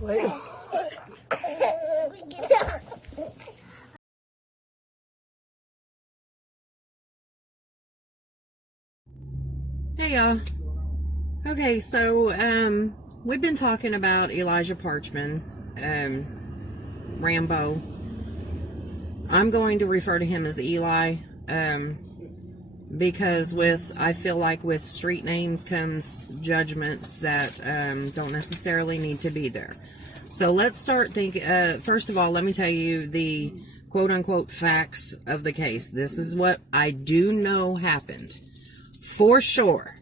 Wait. Hey y'all. Okay, so we've been talking about Elijah Parchman, Rambo. I'm going to refer to him as Eli, because I feel like with street names comes judgments that don't necessarily need to be there. So let's start thinking. First of all, let me tell you the quote-unquote facts of the case. This is what I do know happened. For sure,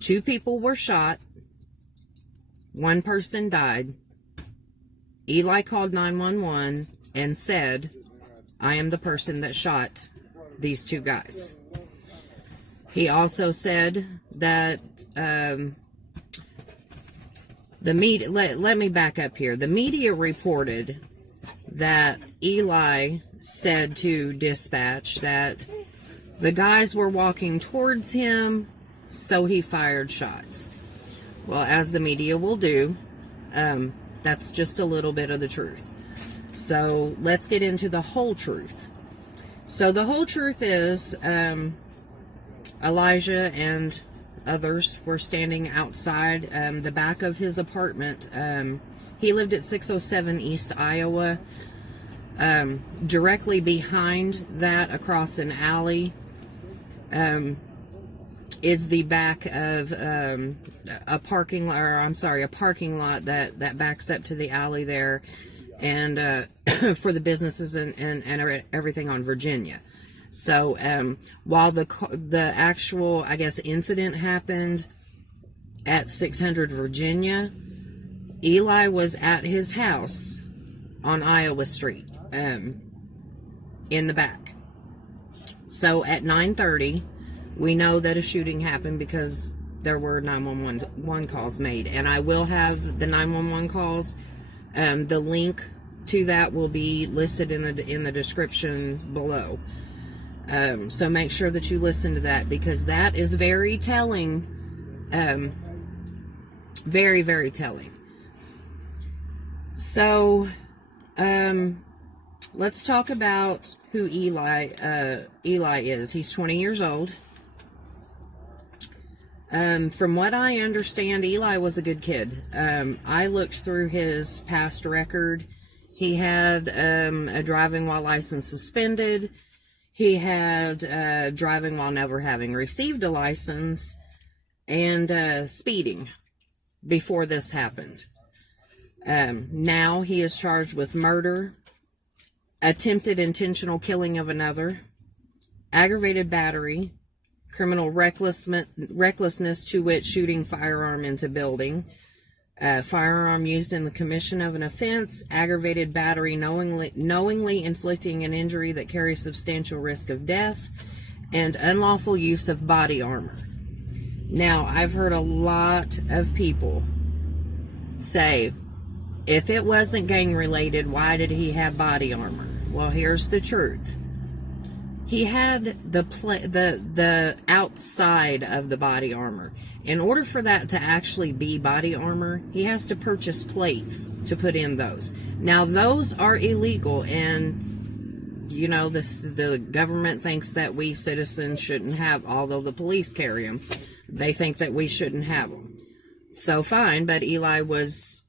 2 people were shot. 1 person died. Eli called 911 and said, I am the person that shot these 2 guys. He also said that the media, let me back up here. The media reported that Eli said to dispatch that the guys were walking towards him, so he fired shots. Well, as the media will do, that's just a little bit of the truth. So let's get into the whole truth. So the whole truth is Elijah and others were standing outside the back of his apartment. He lived at 607 East Iowa. Directly behind that, across an alley, is the back of a parking lot that backs up to the alley there, and for the businesses and everything on Virginia. So while the actual, I guess, incident happened at 600 Virginia, Eli was at his house on Iowa Street, in the back. So at 9:30, we know that a shooting happened because there were 911 calls made, and I will have the 911 calls. The link to that will be listed in the description below. So make sure that you listen to that, because that is very telling. Very, very telling. So, let's talk about who Eli is. He's 20 years old. From what I understand, Eli was a good kid. I looked through his past record. He had a driving while license suspended. He had driving while never having received a license, and speeding before this happened. Now he is charged with murder, attempted intentional killing of another, aggravated battery, criminal recklessness, to wit, shooting firearm into building, firearm used in the commission of an offense, aggravated battery, knowingly inflicting an injury that carries substantial risk of death, and unlawful use of body armor. Now, I've heard a lot of people say, if it wasn't gang related, why did he have body armor? Well, here's the truth. He had the outside of the body armor. In order for that to actually be body armor, he has to purchase plates to put in those. Now, those are illegal, and you know, the government thinks that we citizens shouldn't have, although the police carry them. They think that we shouldn't have them. So fine, but Eli was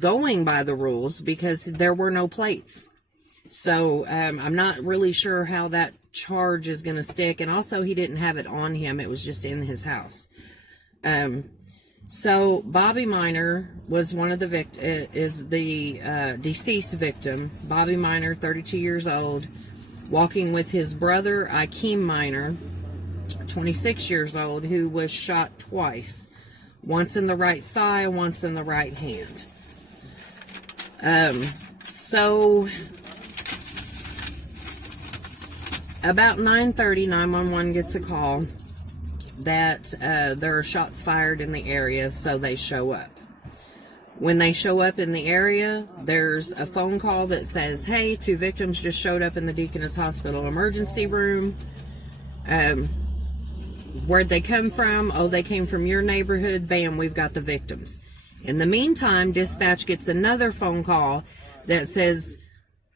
going by the rules because there were no plates. So I'm not really sure how that charge is going to stick. And also, he didn't have it on him. It was just in his house. So Bobby Minor was one of the is the deceased victim. Bobby Minor, 32 years old, walking with his brother, Akeem Minor, 26 years old, who was shot twice. Once in the right thigh, once in the right hand. So about 9:30, 911 gets a call that there are shots fired in the area, so they show up. When they show up in the area, there's a phone call that says, hey, 2 victims just showed up in the Deaconess Hospital emergency room. Where'd they come from? Oh, they came from your neighborhood. Bam, we've got the victims. In the meantime, dispatch gets another phone call that says,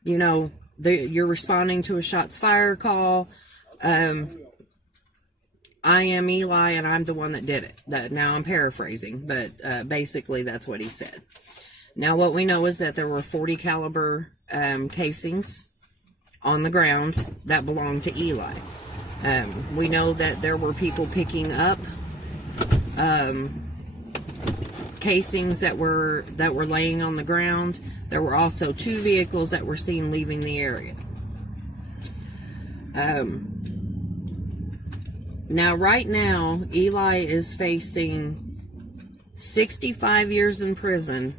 you know, you're responding to a shots fired call. I am Eli, and I'm the one that did it. Now I'm paraphrasing, but basically that's what he said. Now what we know is that there were 40 caliber casings on the ground that belonged to Eli. We know that there were people picking up casings that were laying on the ground. There were also 2 vehicles that were seen leaving the area. Now, right now, Eli is facing 65 years in prison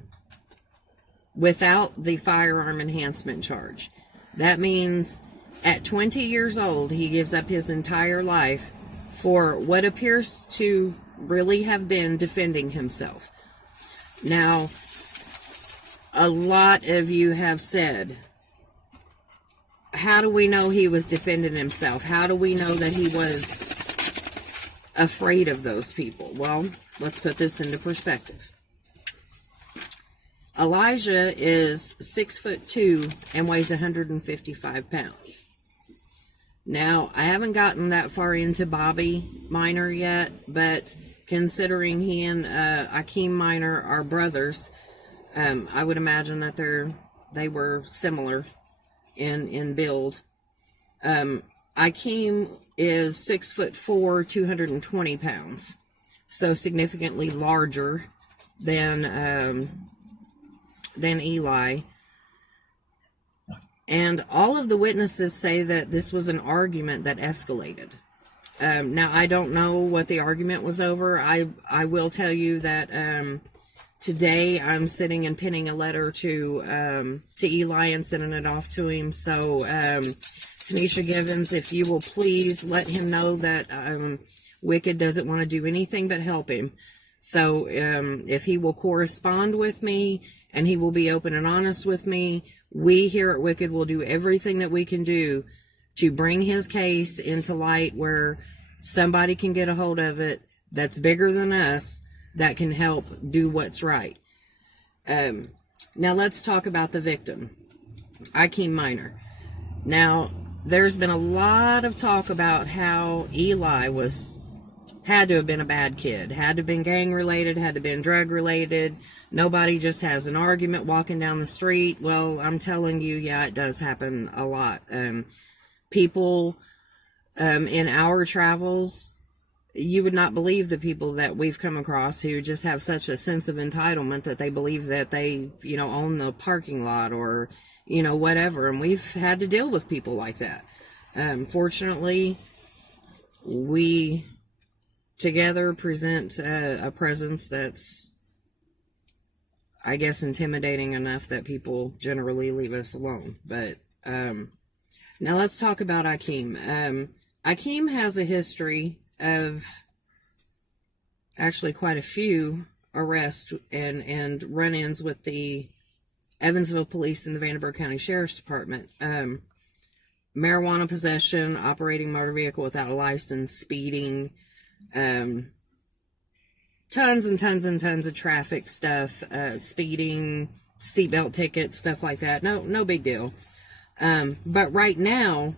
without the firearm enhancement charge. That means at 20 years old, he gives up his entire life for what appears to really have been defending himself. Now, a lot of you have said, how do we know he was defending himself? How do we know that he was afraid of those people? Well, let's put this into perspective. Elijah is 6'2" and weighs 155 pounds. Now, I haven't gotten that far into Bobby Minor yet, but considering he and Akeem Minor are brothers, I would imagine that they were similar in build. Akeem is 6'4", 220 pounds, so significantly larger than Eli. And all of the witnesses say that this was an argument that escalated. Now, I don't know what the argument was over. I will tell you that today I'm sitting and penning a letter to Eli and sending it off to him. So, Tanisha Givens, if you will please let him know that Wicked doesn't want to do anything but help him. So, if he will correspond with me and he will be open and honest with me, we here at Wicked will do everything that we can do to bring his case into light where somebody can get a hold of it that's bigger than us that can help do what's right. Now let's talk about the victim, Akeem Minor. Now, there's been a lot of talk about how Eli had to have been a bad kid, had to have been gang related, had to have been drug related. Nobody just has an argument walking down the street. Well, I'm telling you, yeah, it does happen a lot. People in our travels, you would not believe the people that we've come across who just have such a sense of entitlement that they believe that they, own the parking lot or, whatever. And we've had to deal with people like that. Fortunately, we together present a presence that's, I guess, intimidating enough that people generally leave us alone. But now let's talk about Akeem. Akeem has a history of actually quite a few arrests and run-ins with the Evansville Police and the Vanderburgh County Sheriff's Department. Marijuana possession, operating motor vehicle without a license, speeding, tons and tons and tons of traffic stuff, speeding, seatbelt tickets, stuff like that. No big deal. But right now,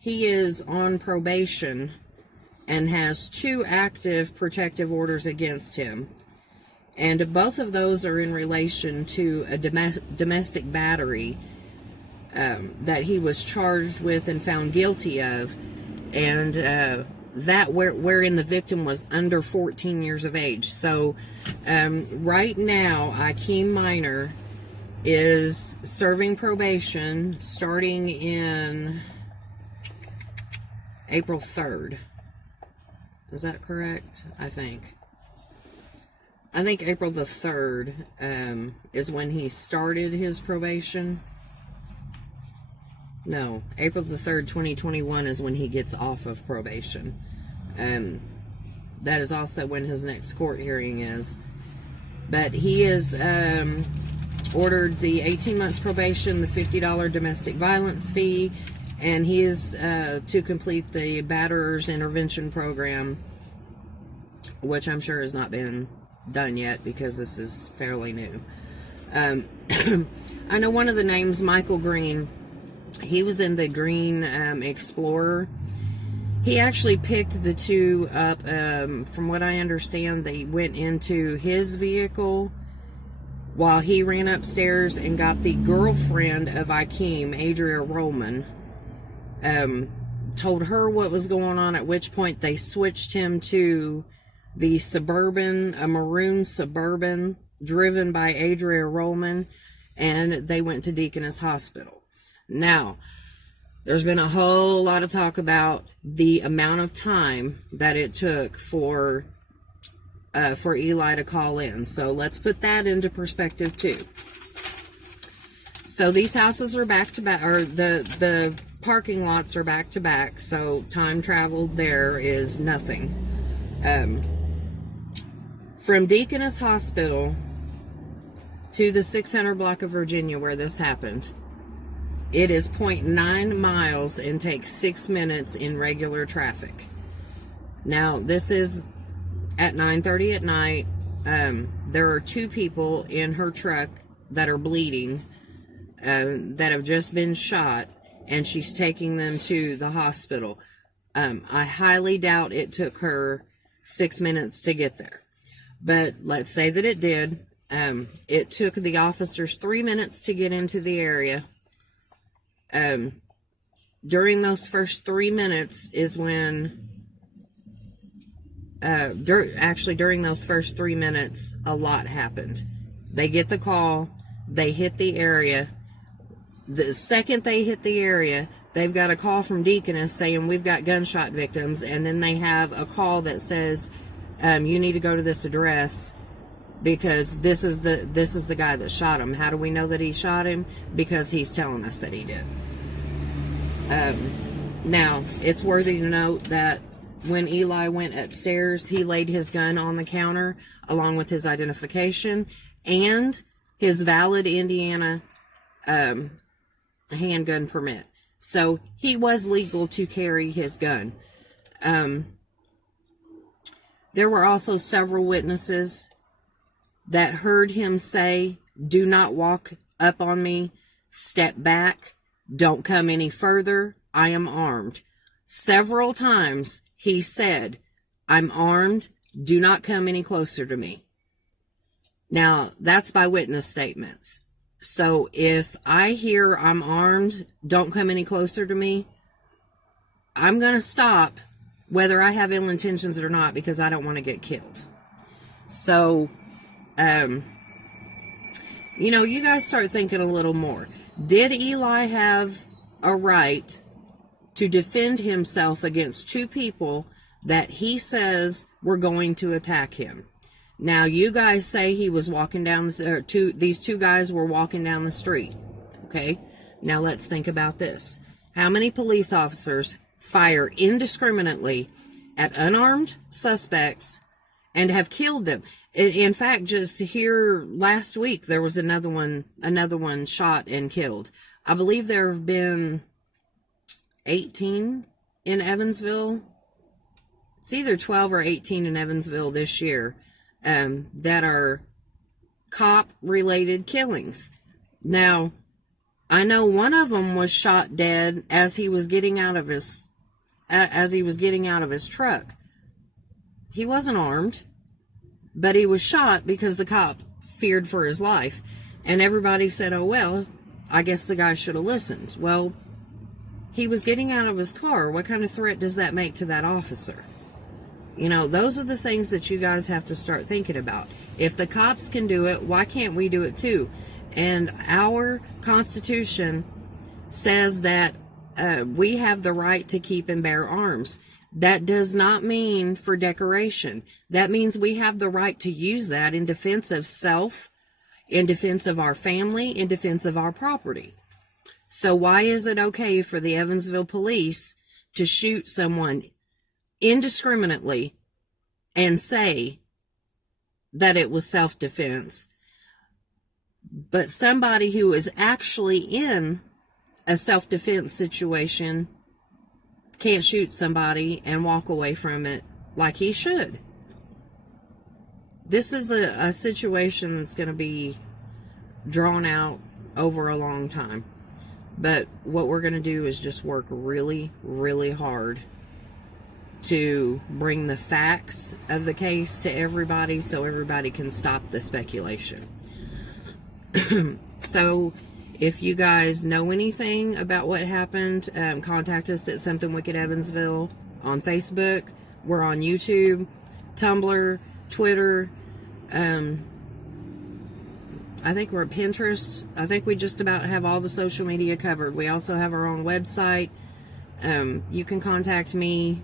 he is on probation and has 2 active protective orders against him. And both of those are in relation to a domestic battery that he was charged with and found guilty of. And that wherein the victim was under 14 years of age. So right now, Akeem Minor is serving probation starting in April 3rd. Is that correct? I think April the 3rd is when he started his probation. No, April the 3rd, 2021 is when he gets off of probation. That is also when his next court hearing is. But he is ordered the 18 months probation, the $50 domestic violence fee, and he is to complete the batterers intervention program which I'm sure has not been done yet because this is fairly new. I know one of the names, Michael Green. He was in the Green Explorer. He actually picked the two up. From what I understand, they went into his vehicle while he ran upstairs and got the girlfriend of Akeem, Adria Roman, told her what was going on, at which point they switched him to the Suburban, a maroon Suburban driven by Adria Roman, and they went to Deaconess Hospital. Now, there's been a whole lot of talk about the amount of time that it took for Eli to call in. So let's put that into perspective too. So these houses are back to back, or the parking lots are back to back. So time traveled there is nothing. From Deaconess Hospital to the 600 block of Virginia where this happened, it is 0.9 miles and takes 6 minutes in regular traffic. Now, this is at 9:30 at night. There are 2 people in her truck that are bleeding, that have just been shot, and she's taking them to the hospital. I highly doubt it took her 6 minutes to get there. But let's say that it did. It took the officers 3 minutes to get into the area. During those first 3 minutes is when, during those first 3 minutes, a lot happened. They get the call, they hit the area. The second they hit the area, they've got a call from Deaconess saying, we've got gunshot victims, and then they have a call that says, you need to go to this address because this is the guy that shot him. How do we know that he shot him? Because he's telling us that he did. Now, it's worthy to note that when Eli went upstairs, he laid his gun on the counter along with his identification and his valid Indiana handgun permit. So he was legal to carry his gun. There were also several witnesses that heard him say, do not walk up on me, step back, don't come any further, I am armed. Several times he said, I'm armed, do not come any closer to me. Now, that's by witness statements. So if I hear I'm armed, don't come any closer to me, I'm going to stop whether I have ill intentions or not because I don't want to get killed. So, you guys start thinking a little more. Did Eli have a right to defend himself against 2 people that he says were going to attack him? Now, you guys say he was walking down, these 2 guys were walking down the street. Okay? Now, let's think about this. How many police officers fire indiscriminately at unarmed suspects and have killed them? In fact, just here last week, there was another one shot and killed. I believe there have been 18 in Evansville. It's either 12 or 18 in Evansville this year that are cop-related killings. Now, I know one of them was shot dead as he was getting out of his truck. He wasn't armed, but he was shot because the cop feared for his life. And everybody said, oh, well, I guess the guy should have listened. Well, he was getting out of his car. What kind of threat does that make to that officer? Those are the things that you guys have to start thinking about. If the cops can do it, why can't we do it too? And our Constitution says that we have the right to keep and bear arms. That does not mean for decoration. That means we have the right to use that in defense of self, in defense of our family, in defense of our property. So why is it okay for the Evansville police to shoot someone indiscriminately and say that it was self-defense, but somebody who is actually in a self-defense situation can't shoot somebody and walk away from it like he should? this is a situation that's going to be drawn out over a long time. But what we're going to do is just work really, really hard to bring the facts of the case to everybody so everybody can stop the speculation. So if you guys know anything about what happened, contact us at Something Wicked Evansville on Facebook. We're on YouTube, Tumblr, Twitter. I think we're at Pinterest. I think we just about have all the social media covered. We also have our own website. You can contact me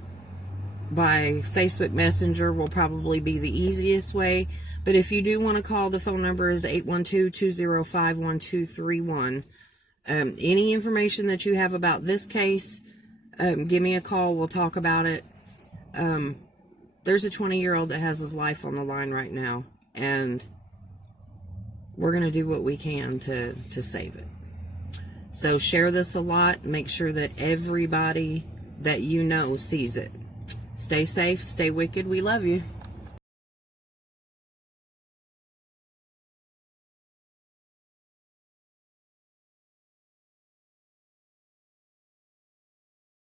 by Facebook Messenger, will probably be the easiest way. But if you do want to call, the phone number is 812-205-1231. Any information that you have about this case, give me a call. We'll talk about it. There's a 20-year-old that has his life on the line right now, and we're going to do what we can to save it. So share this a lot. Make sure that everybody that you know sees it. Stay safe, stay wicked. We love you.